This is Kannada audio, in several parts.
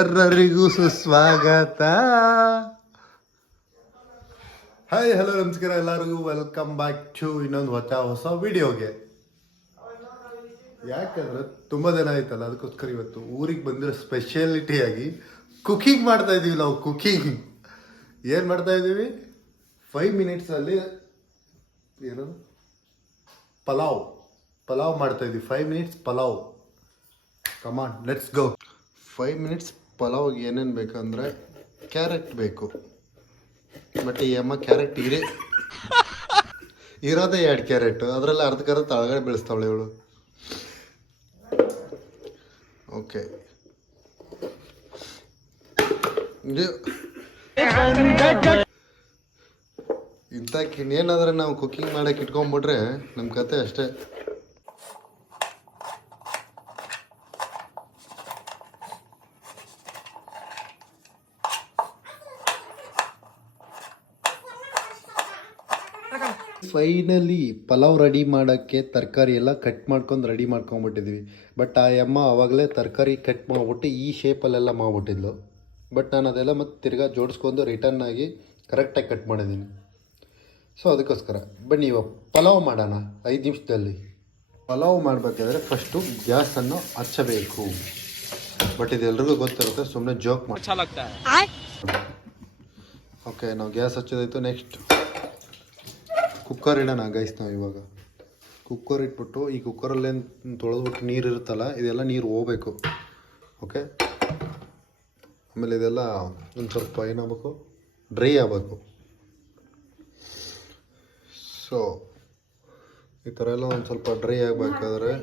ಎಲ್ಲರಿಗೂ ಸುಸ್ವಾಗತ. ಹಾಯ್ ಹಲೋ ನಮಸ್ಕಾರ ಎಲ್ಲರಿಗೂ, ವೆಲ್ಕಮ್ ಬ್ಯಾಕ್ ಟು ಇನ್ನೊಂದು ಹೊಸ ವಿಡಿಯೋಗೆ. ಯಾಕಂದ್ರೆ ತುಂಬ ದಿನ ಆಯ್ತಲ್ಲ, ಅದಕ್ಕೋಸ್ಕರ ಇವತ್ತು ಊರಿಗೆ ಬಂದಿರೋ ಸ್ಪೆಷಾಲಿಟಿಯಾಗಿ ಕುಕಿಂಗ್ ಮಾಡ್ತಾ ಇದೀವಿ ನಾವು. ಕುಕಿಂಗ್ ಏನು ಮಾಡ್ತಾ ಇದ್ದೀವಿ? 5 ಮಿನಿಟ್ಸಲ್ಲಿ ಏನದು ಪಲಾವ್ ಮಾಡ್ತಾ ಇದ್ದೀವಿ. 5 minutes pulao. Come on let's go. 5 minutes ಪಲಾವ್ಗೆ ಏನೇನು ಬೇಕಂದರೆ ಕ್ಯಾರೆಟ್ ಬೇಕು. ಬಟ್ ಈ ಅಮ್ಮ ಕ್ಯಾರೆಟ್ ಇರೋದೇ 2 ಕ್ಯಾರೆಟ್, ಅದರಲ್ಲಿ ಅರ್ಧಕ್ಕರ್ಧ ತಳಗಡೆ ಬೆಳೆಸ್ತಾವಳೆ ಇವಳು. ಓಕೆ, ಇನ್ನೇನಾದ್ರೆ ನಾವು ಕುಕಿಂಗ್ ಮಾಡೋಕೆ ಇಟ್ಕೊಂಡ್ಬಿಟ್ರೆ ನಮ್ಮ ಕತೆ ಅಷ್ಟೇ. ಫೈನಲಿ ಪಲಾವ್ ರೆಡಿ ಮಾಡೋಕ್ಕೆ ತರಕಾರಿ ಎಲ್ಲ ಕಟ್ ಮಾಡ್ಕೊಂಡು ರೆಡಿ ಮಾಡ್ಕೊಂಬಿಟ್ಟಿದ್ವಿ. ಬಟ್ ಆ ಅಮ್ಮ ಆವಾಗಲೇ ತರಕಾರಿ ಕಟ್ ಮಾಡಿಬಿಟ್ಟು ಈ ಶೇಪಲ್ಲೆಲ್ಲ ಮಾಡಿಬಿಟ್ಟಿದ್ಲು. ಬಟ್ ನಾನು ಅದೆಲ್ಲ ಮತ್ತೆ ತಿರ್ಗಾ ಜೋಡಿಸ್ಕೊಂಡು ರಿಟರ್ನ್ ಆಗಿ ಕರೆಕ್ಟಾಗಿ ಕಟ್ ಮಾಡಿದ್ದೀನಿ. ಸೊ ಅದಕ್ಕೋಸ್ಕರ ಬನ್ನಿ ಇವಾಗ ಪಲಾವ್ ಮಾಡೋಣ 5 ನಿಮಿಷದಲ್ಲಿ. ಪಲಾವ್ ಮಾಡಬೇಕಾದ್ರೆ ಫಸ್ಟು ಗ್ಯಾಸನ್ನು ಹಚ್ಚಬೇಕು. ಬಟ್ ಇದೆಲ್ರಿಗೂ ಗೊತ್ತಿರುತ್ತೆ, ಸುಮ್ಮನೆ ಜೋಕ್ ಮಾಡಿ. ಓಕೆ, ನಾವು ಗ್ಯಾಸ್ ಹಚ್ಚೋದಾಯ್ತು. ನೆಕ್ಸ್ಟ್ ಕುಕ್ಕರ್ ಇಡೋಣ ಗೈಸ್. ನಾವು ಇವಾಗ ಕುಕ್ಕರ್ ಇಟ್ಬಿಟ್ಟು ಈ ಕುಕ್ಕರಲ್ಲೇನು ತೊಳೆದ್ಬಿಟ್ಟು ನೀರು ಇರುತ್ತಲ್ಲ, ಇದೆಲ್ಲ ನೀರು ಹೋಗ್ಬೇಕು. ಓಕೆ, ಆಮೇಲೆ ಇದೆಲ್ಲ ಒಂದು ಸ್ವಲ್ಪ ಏನಾಗಬೇಕು, ಡ್ರೈ ಆಗಬೇಕು. ಸೊ ಈ ಥರ ಎಲ್ಲ ಒಂದು ಸ್ವಲ್ಪ ಡ್ರೈ ಆಗಬೇಕಾದ್ರೆ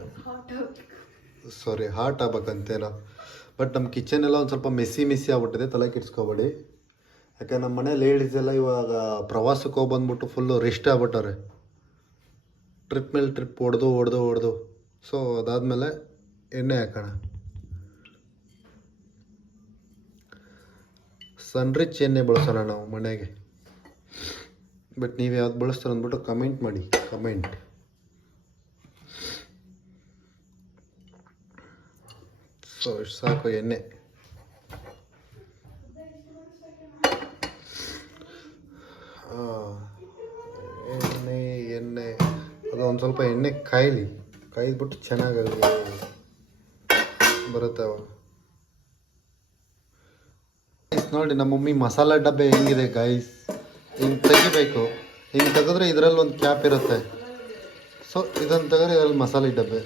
ಹಾಟ್ ಆಗ್ಬೇಕಂತೇನೋ. ಬಟ್ ನಮ್ಮ ಕಿಚನ್ ಎಲ್ಲ ಒಂದು ಸ್ವಲ್ಪ ಮೆಸ್ಸಿ ಆಗ್ಬಿಟ್ಟಿದೆ, ತಲೆ ಕೆಡ್ಸ್ಕೊಬೇಡಿ. ಯಾಕೆ ನಮ್ಮ ಮನೇಲಿ ಲೇಡೀಸೆಲ್ಲ ಇವಾಗ ಪ್ರವಾಸಕ್ಕೆ ಹೋಗಿ ಬಂದ್ಬಿಟ್ಟು ಫುಲ್ಲು ರೆಸ್ಟ್ ಆಗ್ಬಿಟ್ಟಾರೆ. ಟ್ರಿಪ್ ಮೇಲೆ ಟ್ರಿಪ್ ಹೊಡೆದು. ಸೊ ಅದಾದಮೇಲೆ ಎಣ್ಣೆ ಹಾಕೋಣ. ಸನ್ರಿಚ್ ಎಣ್ಣೆ ಬಳಸೋಣ ನಾವು ಮನೆಗೆ. ಬಟ್ ನೀವು ಯಾವ್ದು ಬಳಸ್ತಾರೆ ಅಂದ್ಬಿಟ್ಟು ಕಮೆಂಟ್ ಮಾಡಿ. ಸೊ ಇಷ್ಟು ಸಾಕು ಎಣ್ಣೆ. ಎಣ್ಣೆ ಅದು ಒಂದು ಸ್ವಲ್ಪ ಎಣ್ಣೆ ಕಾಯ್ದುಬಿಟ್ಟು ಚೆನ್ನಾಗಿ ಬರುತ್ತವ. ನೋಡಿ ನಮ್ಮ ಮಮ್ಮಿ ಮಸಾಲ ಡಬ್ಬೆ ಹೆಂಗಿದೆ ಗೈಸ್, ಹಿಂಗೆ ತೆಗಿಬೇಕು. ಹಿಂಗೆ ತೆಗೆದ್ರೆ ಇದರಲ್ಲಿ ಒಂದು ಕ್ಯಾಪ್ ಇರುತ್ತೆ. ಸೊ ಇದನ್ನು ತೆಗೆದ್ರೆ ಇದರಲ್ಲಿ ಮಸಾಲೆ ಡಬ್ಬೆ.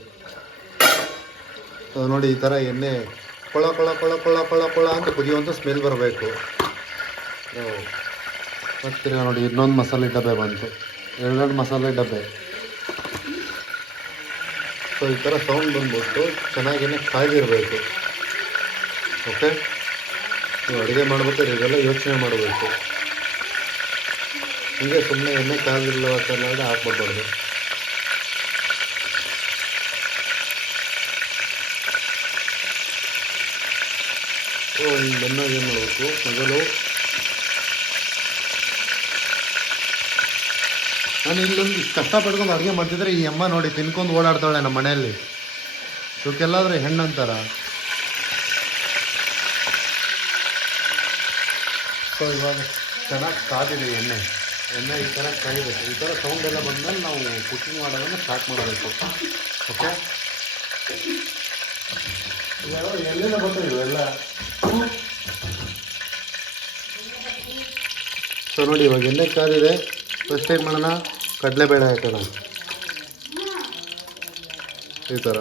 ನೋಡಿ ಈ ಥರ ಎಣ್ಣೆ ಕೊಳ ಕೊಳ ಕೊಳ ಕೊಳ ಕೊಳ ಕೊಳ ಅಂತ ಕುದಿಯುವಂಥ ಸ್ಮೆಲ್ ಬರಬೇಕು. ಹತ್ತಿರ ನೋಡಿ ಇನ್ನೊಂದು ಮಸಾಲೆ ಡಬ್ಬೆ ಬಂತು, 2 ಮಸಾಲೆ ಡಬ್ಬೆ. ಸೊ ಈ ಥರ ಸೌಂಡ್ ಬಂದ್ಬಿಟ್ಟು ಚೆನ್ನಾಗೇನೆ ಕಾಯ್ದಿರಬೇಕು. ಓಕೆ, ನೀವು ಅಡುಗೆ ಮಾಡ್ಬೇಕಾದ್ರೆ ಇದೆಲ್ಲ ಯೋಚನೆ ಮಾಡಬೇಕು. ಹೀಗೆ ಸುಮ್ಮನೆ ಎಣ್ಣೆ ಕಾಯ್ದಿರ್ಲವತ್ತಲ್ಲ ಹಾಕ್ಬಿಡ್ಬಾರ್ದು. ಸೊ ಹಿಂಗೆ ಬಂದಾಗ ಏನು ಮಾಡಬೇಕು, ಮೊದಲು ನಾನು ಇಲ್ಲೊಂದು ಕಷ್ಟಪಡ್ಕೊಂಡು ಅಡುಗೆ ಮಾಡ್ತಿದ್ರೆ ಈ ಅಮ್ಮ ನೋಡಿ ತಿನ್ಕೊಂಡು ಓಡಾಡ್ತಾಳೆ ನಮ್ಮ ಮನೆಯಲ್ಲಿ. ಇವಕ್ಕೆಲ್ಲಾದ್ರೆ ಹೆಣ್ಣು ಅಂತಾರ. ಸೊ ಇವಾಗ ಚೆನ್ನಾಗಿ ಕಾದಿದೆ ಎಣ್ಣೆ ಈ ಥರ ಕಾಯಬೇಕು. ಈ ಥರ ಸೌಂಡ್ ಎಲ್ಲ ಬಂದಮೇಲೆ ನಾವು ಕುಕಿಂಗ್ ಮಾಡೋದನ್ನು ಸ್ಟಾರ್ಟ್ ಮಾಡಬೇಕು. ಓಕೆ, ಎಲ್ಲಿಂದ ಬರ್ತಾವೆ ಇವೆಲ್ಲ. ಸೊ ನೋಡಿ ಇವಾಗ ಎಣ್ಣೆ ಕಾದಿದೆ. ಫಸ್ಟ್ ಟೈಮ್ ಮಾಡೋಣ, ಕಡಲೆಬೇಳೆ ಹಾಕೋಣ ಈ ಥರ.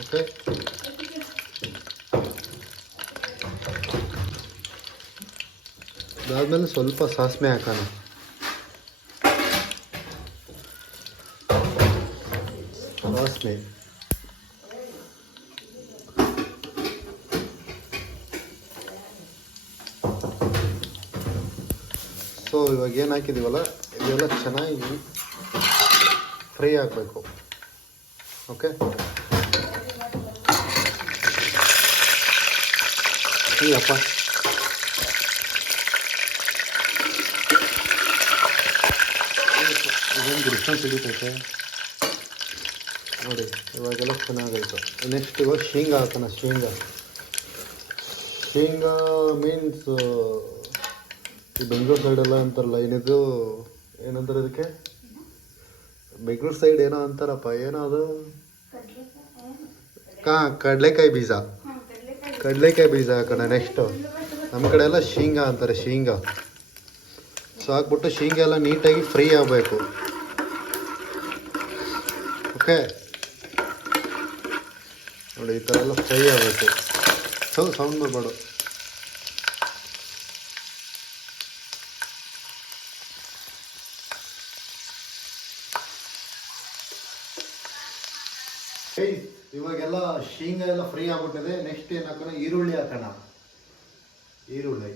ಓಕೆ, ಅದಾದಮೇಲೆ ಸ್ವಲ್ಪ ಸಾಸಿವೆ ಹಾಕೋಣ. ಸಾಸಿವೆ ಸೊ ಇವಾಗ ಏನು ಹಾಕಿದ್ದೀವಲ್ಲ ಇದೆಲ್ಲ ಚೆನ್ನಾಗಿ ಫ್ರೈ ಆಗಬೇಕು. ಓಕೆ, ಅಪ್ಪ ಇದೊಂದು ಡಿಸ್ಟೆನ್ಸ್ ಹಿಡಿತೈತೆ. ನೋಡಿ ಇವಾಗೆಲ್ಲ ಚೆನ್ನಾಗಾಯ್ತು. ನೆಕ್ಸ್ಟ್ ಇವಾಗ ಶೇಂಗಾ ಹಾಕೋಣ. ಶೇಂಗಾ ಮೀನ್ಸ್ ಈ ಬೆಂಗಳೂರು ಸೈಡೆಲ್ಲ ಅಂತಾರಲ್ಲ, ಏನಿದು ಏನಂತಾರೆ ಇದಕ್ಕೆ, ಬೆಂಗಳೂರು ಸೈಡ್ ಏನೋ ಅಂತಾರಪ್ಪ, ಏನೋ ಅದು ಕಡಲೆಕಾಯಿ ಬೀಜ ಹಾಕೋಣ. ನೆಕ್ಸ್ಟು ನಮ್ಮ ಕಡೆ ಎಲ್ಲ ಶೇಂಗಾ ಅಂತಾರೆ, ಶೇಂಗಾ. ಸೊ ಹಾಕ್ಬಿಟ್ಟು ಶೇಂಗಾ ಎಲ್ಲ ನೀಟಾಗಿ ಫ್ರೈ ಆಗಬೇಕು. ಓಕೆ ನೋಡಿ, ಈ ಥರ ಎಲ್ಲ ಫ್ರೈ ಆಗಬೇಕು. ಸೌಂಡ್ ಮಾಡಬೇಡ. ಇವಾಗೆಲ್ಲ ಶೇಂಗಾ ಎಲ್ಲ ಫ್ರೈ ಆಗ್ಬಿಟ್ಟಿದೆ. ನೆಕ್ಸ್ಟ್ ಏನು ಹಾಕೋಣ, ಈರುಳ್ಳಿ ಹಾಕೋಣ. ಈರುಳ್ಳಿ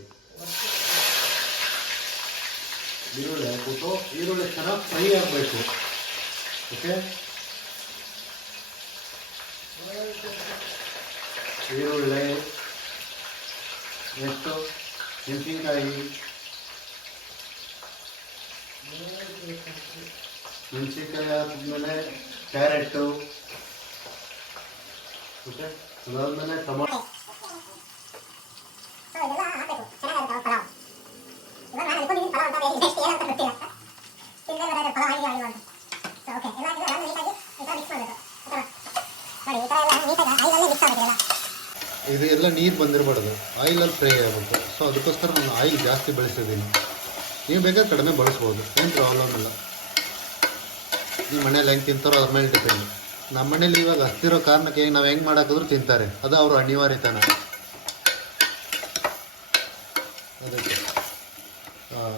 ಹಾಕ್ಬಿಟ್ಟು ಈರುಳ್ಳಿ ಚೆನ್ನಾಗಿ ಫ್ರೈ ಆಗಬೇಕು. ಓಕೆ, ಈರುಳ್ಳಿ, ನೆಕ್ಸ್ಟು ಮೆಣಸಿನ್ಕಾಯಿ ಹಾಕಿದ್ಮೇಲೆ ಕ್ಯಾರೆಟು. ಓಕೆ, ಅದಾದ್ಮೇಲೆ ಟೊಮೊಟೊ. ಇದು ಎಲ್ಲ ನೀರು ಬಂದಿರಬಾರ್ದು, ಆಯಿಲಲ್ಲಿ ಫ್ರೈ ಆಗಬೇಕು. ಸೊ ಅದಕ್ಕೋಸ್ಕರ ನಾನು ಆಯಿಲ್ ಜಾಸ್ತಿ ಬಳಸಿದ್ದೀನಿ. ನೀವು ಬೇಕಾದ್ರೆ ಕಡಿಮೆ ಬಳಸ್ಬೋದು, ಏನು ಪ್ರಾಬ್ಲಮ್ ಇಲ್ಲ. ನಿಮ್ಮ ಮನೇಲಿ ಹೆಂಗೆ ತಿಂತಾರೋ ಅದ್ರ ಮೇಲೆ ಡಿಪೆಂಡ್. ನಮ್ಮ ಮನೇಲಿ ಇವಾಗ ಹತ್ತಿರೋ ಕಾರಣಕ್ಕೆ ನಾವು ಹೆಂಗೆ ಮಾಡಾಕಿದ್ರು ತಿಂತಾರೆ, ಅದು ಅವರು ಅನಿವಾರ್ಯತನ. ಅದಕ್ಕೆ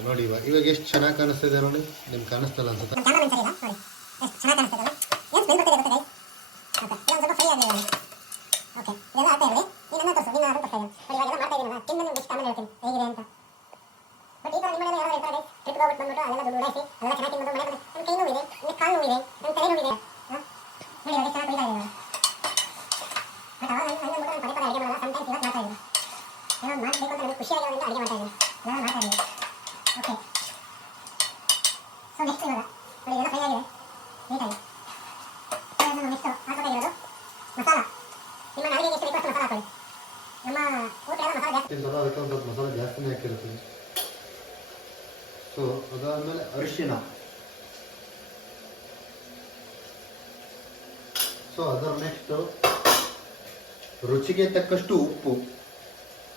ನೋಡಿ ಇವಾಗ ಎಷ್ಟು ಚೆನ್ನಾಗಿ ಕಾಣಿಸ್ತಿದೆ ನೋಡಿ. ನಿಮ್ಗೆ ಕಾಣಿಸ್ತಲ್ಲ ಅನ್ಸುತ್ತೆ. ಅದಕ್ಕೆ ಒಂದು ಸ್ವಲ್ಪ ಮಸಾಲೆ ಜಾಸ್ತಿನೇ ಹಾಕಿರ್ತೀನಿ. ಸೊ ಅದಾದಮೇಲೆ ಅರಿಶಿನ. ಸೊ ಅದರ ನೆಕ್ಸ್ಟು ರುಚಿಗೆ ತಕ್ಕಷ್ಟು ಉಪ್ಪು.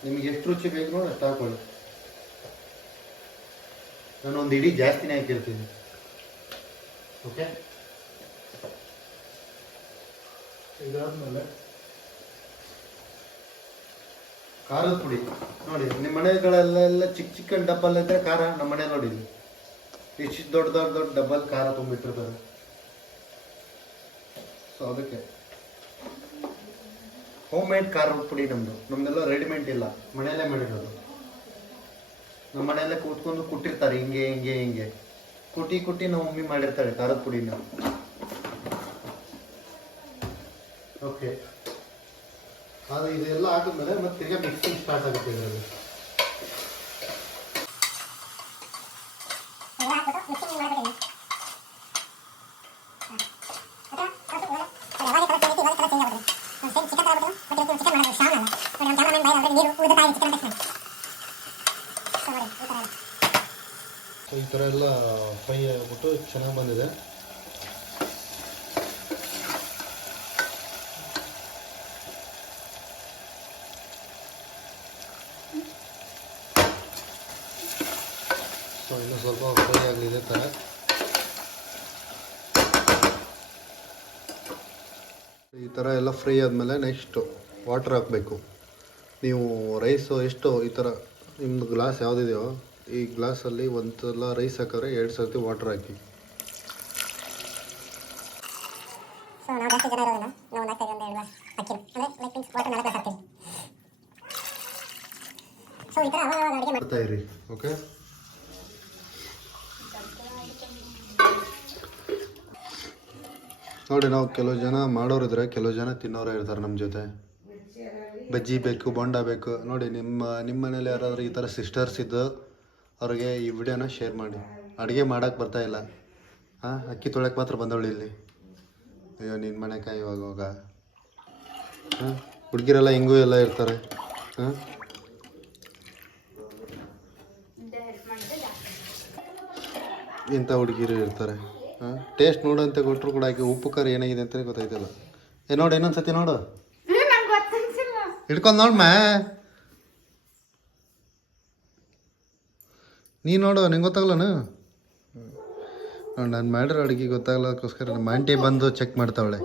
ನಿಮಗೆ ಎಷ್ಟು ರುಚಿ ಬೇಕು ನೋಡಿ ಅಷ್ಟು ಹಾಕೊಳ್ಳಿ. ನಾನು ಒಂದು ಇಡೀ ಜಾಸ್ತಿನೇ ಹಾಕಿರ್ತೀನಿ. ಓಕೆ, ಇದಾದ್ಮೇಲೆ ಖಾರದ ಪುಡಿ. ನೋಡಿ ನಿಮ್ಮ ಮನೆಗಳೆಲ್ಲ ಚಿಕ್ಕ ಡಬ್ಬಲ್ ಇದ್ರೆ ಖಾರ, ನಮ್ಮ ಮನೆ ನೋಡಿ ಇಷ್ಟು ದೊಡ್ಡ ಡಬ್ಬಲ್ ಖಾರ ತುಂಬಿಟ್ಟಿರ್ತಾರೆ. ಸೊ ಅದಕ್ಕೆ ಹೋಮ್ ಮೇಡ್ ಖಾರದ ಪುಡಿ ನಮ್ದೆಲ್ಲ ರೆಡಿಮೇಡ್ ಇಲ್ಲ, ಮನೆಯಲ್ಲೇ ಮಾಡಿರೋದು. ನಮ್ಮ ಮನೆಯಲ್ಲೇ ಕೂತ್ಕೊಂಡು ಕುಟ್ಟಿರ್ತಾರೆ, ಹಿಂಗೆ ಕುಟ್ಟಿ ನಮ್ಮ ಮಮ್ಮಿ ಮಾಡಿರ್ತಾರೆ ಖಾರದ ಪುಡಿನ. ಓಕೆ, ಅದು ಇದೆಲ್ಲ ಹಾಕಿದ್ಮೇಲೆ ಮತ್ತೆ ತಿರ್ಗಾ ಮಿಕ್ಸಿಂಗ್ ಸ್ಟಾರ್ಟ್ ಆಗುತ್ತೆ ಇದರಲ್ಲಿ. ಈ ಥರ ಎಲ್ಲ ಫ್ರೈ ಆಗಿಬಿಟ್ಟು ಚೆನ್ನಾಗಿ ಬಂದಿದೆ. ಸೊ ಇನ್ನೂ ಸ್ವಲ್ಪ ಫ್ರೈ ಆಗಲಿದೆ ಥರ. ಈ ಥರ ಎಲ್ಲ ಫ್ರೈ ಆದಮೇಲೆ ನೆಕ್ಸ್ಟು ವಾಟರ್ ಹಾಕಬೇಕು. ನೀವು ರೈಸು ಎಷ್ಟು ಈ ಥರ ನಿಮ್ಮದು ಗ್ಲಾಸ್ ಯಾವುದಿದೆಯೋ ಈ ಗ್ಲಾಸಲ್ಲಿ ಒಂದು ಸಲ ರೈಸ್ ಹಾಕಿದ್ರೆ 2 ಸರ್ತಿ ವಾಟರ್ ಹಾಕಿ. ಮಾಡ್ತಾ ಇರಿ. ಓಕೆ, ನೋಡಿ ನಾವು ಕೆಲವು ಜನ ಮಾಡೋರಿದ್ರೆ ಕೆಲವು ಜನ ತಿನ್ನೋರು ಇರ್ತಾರೆ ನಮ್ಮ ಜೊತೆ. ಬಜ್ಜಿ ಬೇಕು, ಬೋಂಡ ಬೇಕು. ನೋಡಿ ನಿಮ್ಮ ಮನೇಲಿ ಯಾರಾದರೂ ಈ ಥರ ಸಿಸ್ಟರ್ಸ್ ಇದ್ದು ಅವ್ರಿಗೆ ಈ ವಿಡಿಯೋನ ಶೇರ್ ಮಾಡಿ. ಅಡುಗೆ ಮಾಡೋಕ್ಕೆ ಬರ್ತಾಯಿಲ್ಲ, ಅಕ್ಕಿ ತೊಳೆಯೋಕ್ಕೆ ಮಾತ್ರ ಬಂದವಳು ಇಲ್ಲಿ. ಅಯ್ಯೋ ನಿನ್ನ ಮನೆಕ ಇವಾಗ ಹೋಗ ಹಾಂ ಹುಡುಗಿರೆಲ್ಲ ಹೆಂಗೂ ಎಲ್ಲ ಇರ್ತಾರೆ ಹಾಂ ಇಂಥ ಹುಡುಗಿರು ಇರ್ತಾರೆ ಹಾಂ ಟೇಸ್ಟ್ ನೋಡು ಅಂತ ಕೊಟ್ಟರು ಕೂಡ ಆಕೆ ಉಪ್ಪು ಖಾರ ಏನಾಗಿದೆ ಅಂತಲೇ ಗೊತ್ತಾಯ್ತಲ್ಲ ನೋಡಿ ಇನ್ನೊಂದ್ಸತಿ ನೋಡು ಹಿಡ್ಕೊಂಡು ನೋಡ್ಮ ನೀ ನೋಡು ನಿಂಗೆ ಗೊತ್ತಾಗಲ್ಲನು ನಾನು ಮಾಡಿರೋ ಅಡುಗೆ ಗೊತ್ತಾಗಲ್ಲಕ್ಕೋಸ್ಕರ ನಮ್ಮ ಆಂಟಿ ಬಂದು ಚೆಕ್ ಮಾಡ್ತಾವಳೆ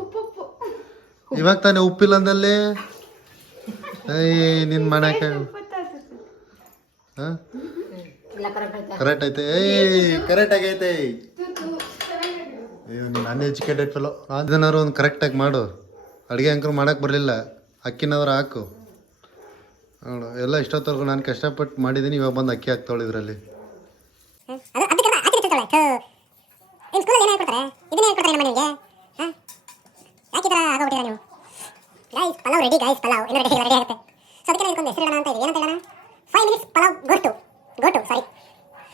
ಇವಾಗ ತಾನೇ ಉಪ್ಪಿಲ್ಲ ಅಂದಲ್ಲಿ ನಿನ್ನ ಮನೆಗೆ ಹಾಂ ಕರೆಕ್ಟ್ ಐತೆ ಕರೆಕ್ಟ್ ಆಗೈತೆ ಅಯ್ಯೋ ನೀನು ಅನ್ಎಜುಕೇಟೆಡ್ ಫೆಲೋ ಅದನ್ನಾರು ಒಂದು ಕರೆಕ್ಟಾಗಿ ಮಾಡು ಅಡುಗೆ ಅಂಕರು ಮಾಡೋಕ್ಕೆ ಬರಲಿಲ್ಲ ಅಕ್ಕಿನಾದ್ರೂ ಹಾಕು ನೋಡು ಎಲ್ಲ ಇಷ್ಟೊತ್ತವರೆಗೂ ನಾನು ಕಷ್ಟಪಟ್ಟು ಮಾಡಿದ್ದೀನಿ ಇವಾಗ ಬಂದು ಅಕ್ಕಿ ಹಾಕ್ತಾವಳು ಇದರಲ್ಲಿ pulao ready guys pulao ready ಆಗುತ್ತೆ ಸೊ ಅದಕ್ಕೆ ನಾನು ಹೆಸರು ಅಂತ ಇದೆ ಏನಂತ ಹೇಳೋಣ 5 ಮಿನಿಟ್ಸ್ ಪಲಾವ್ ಗೋಟು ಸಾರಿ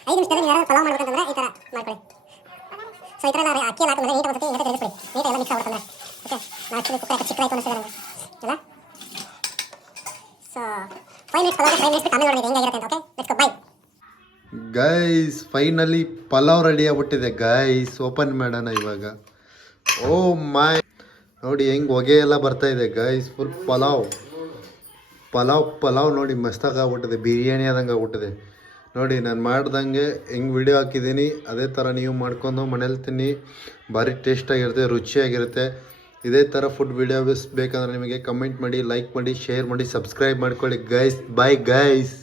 5 ನಿಮಿಷದಲ್ಲಿ ಯಾರು ಪಲಾವ್ ಮಾಡ್ಬೇಕಂತಂದ್ರೆ ಈ ಥರ ಮಾಡ್ಕೊಳ್ಳಿ ಸೊ ಈ ಥರ ಎಲ್ಲ ಅಕ್ಕಿ ಎಲ್ಲ ಹಾಕಿದ್ರೆ ನೀಟಾಗಿ ಒಂದ್ಸತಿ ನೀಟಾಗಿ ತಿರುಗಿಸ್ಬಿಡಿ ನೀಟಾಗಿ ಎಲ್ಲ ಮಿಕ್ಸ್ ಆಗ್ಬಿಡ್ತಂದ್ರೆ ಓಕೆ ನಾನು ಕುಕ್ಕರ್ ಚಿಕ್ಕ ಆಯಿತು ಅನಿಸ್ತದೆ ನನಗೆ ಅಲ್ಲ ಸೊ 5 ಮಿನಿಟ್ಸ್ ಪಲಾವ್ 5 ಮಿನಿಟ್ಸ್ ಆಮೇಲೆ ನೋಡಿದೆ ಹೆಂಗಾಗಿರುತ್ತೆ ಅಂತ okay let's go bye guys finally pulao ready ಆಗ್ಬಿಟ್ಟಿದೆ ಗೈಸ್ ಓಪನ್ ಮಾಡೋಣ ಇವಾಗ ಓ ಮೈ ನೋಡಿ ಹೆಂಗೆ ಹೊಗೆ ಎಲ್ಲ ಬರ್ತಾ ಇದೆ ಗೈಸ್ ಫುಲ್ ಪಲಾವ್ ನೋಡಿ ಮಸ್ತಾಗಿ ಆಗ್ಬಿಟ್ಟಿದೆ ಬಿರಿಯಾನಿ ಆದಂಗೆ ಆಗ್ಬಿಟ್ಟಿದೆ ನೋಡಿ ನಾನು ಮಾಡ್ದಂಗೆ ಹೆಂಗೆ ವಿಡಿಯೋ ಹಾಕಿದ್ದೀನಿ ಅದೇ ಥರ ನೀವು ಮಾಡ್ಕೊಂಡು ಮನೇಲಿ ತಿನ್ನಿ ಭಾರಿ ಟೇಸ್ಟಾಗಿರುತ್ತೆ ರುಚಿಯಾಗಿರುತ್ತೆ ಇದೇ ಥರ ಫುಡ್ ವಿಡಿಯೋಸ್ ಬೇಕಂದ್ರೆ ನಿಮಗೆ ಕಮೆಂಟ್ ಮಾಡಿ ಲೈಕ್ ಮಾಡಿ ಶೇರ್ ಮಾಡಿ ಸಬ್ಸ್ಕ್ರೈಬ್ ಮಾಡ್ಕೊಳ್ಳಿ ಗೈಸ್ ಬಾಯ್ ಗೈಸ್